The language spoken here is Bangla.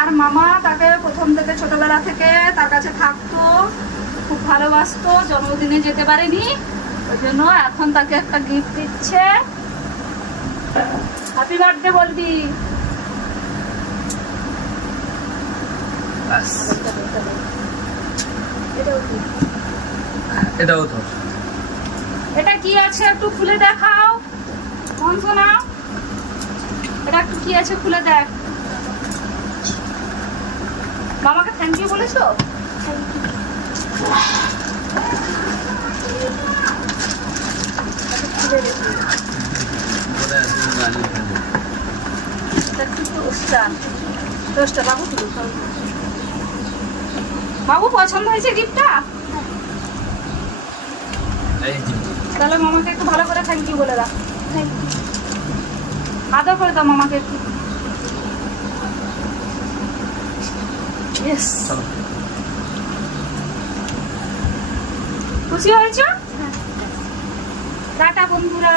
আর মামা তাকে প্রথম থেকে ছোটবেলা থেকে তার কাছে থাকতো, খুব ভালোবাসতো, জন্মদিনে যেতে পারেনি, ওই জন্য এখন তাকে একটা গিফট দিচ্ছে। হ্যাপি বার্থডে বলবি। এটাও তো, এটা কি আছে একটু খুলে দেখাও মন সোনা, এটা একটু কি আছে খুলে দেখ। মামাকে থ্যাংক ইউ বলেছো? খুলে দেখি। দশটা বাবু তুলো, বাবু পছন্দ হয়েছে গিফটটা? তাহলে মামাকে একটু ভালো করে থ্যাংক ইউ বলে দাও। আদর করে দাও মামাকে একটু। ইয়েস, খুশি হয়েছো? টাটা বন্ধুরা।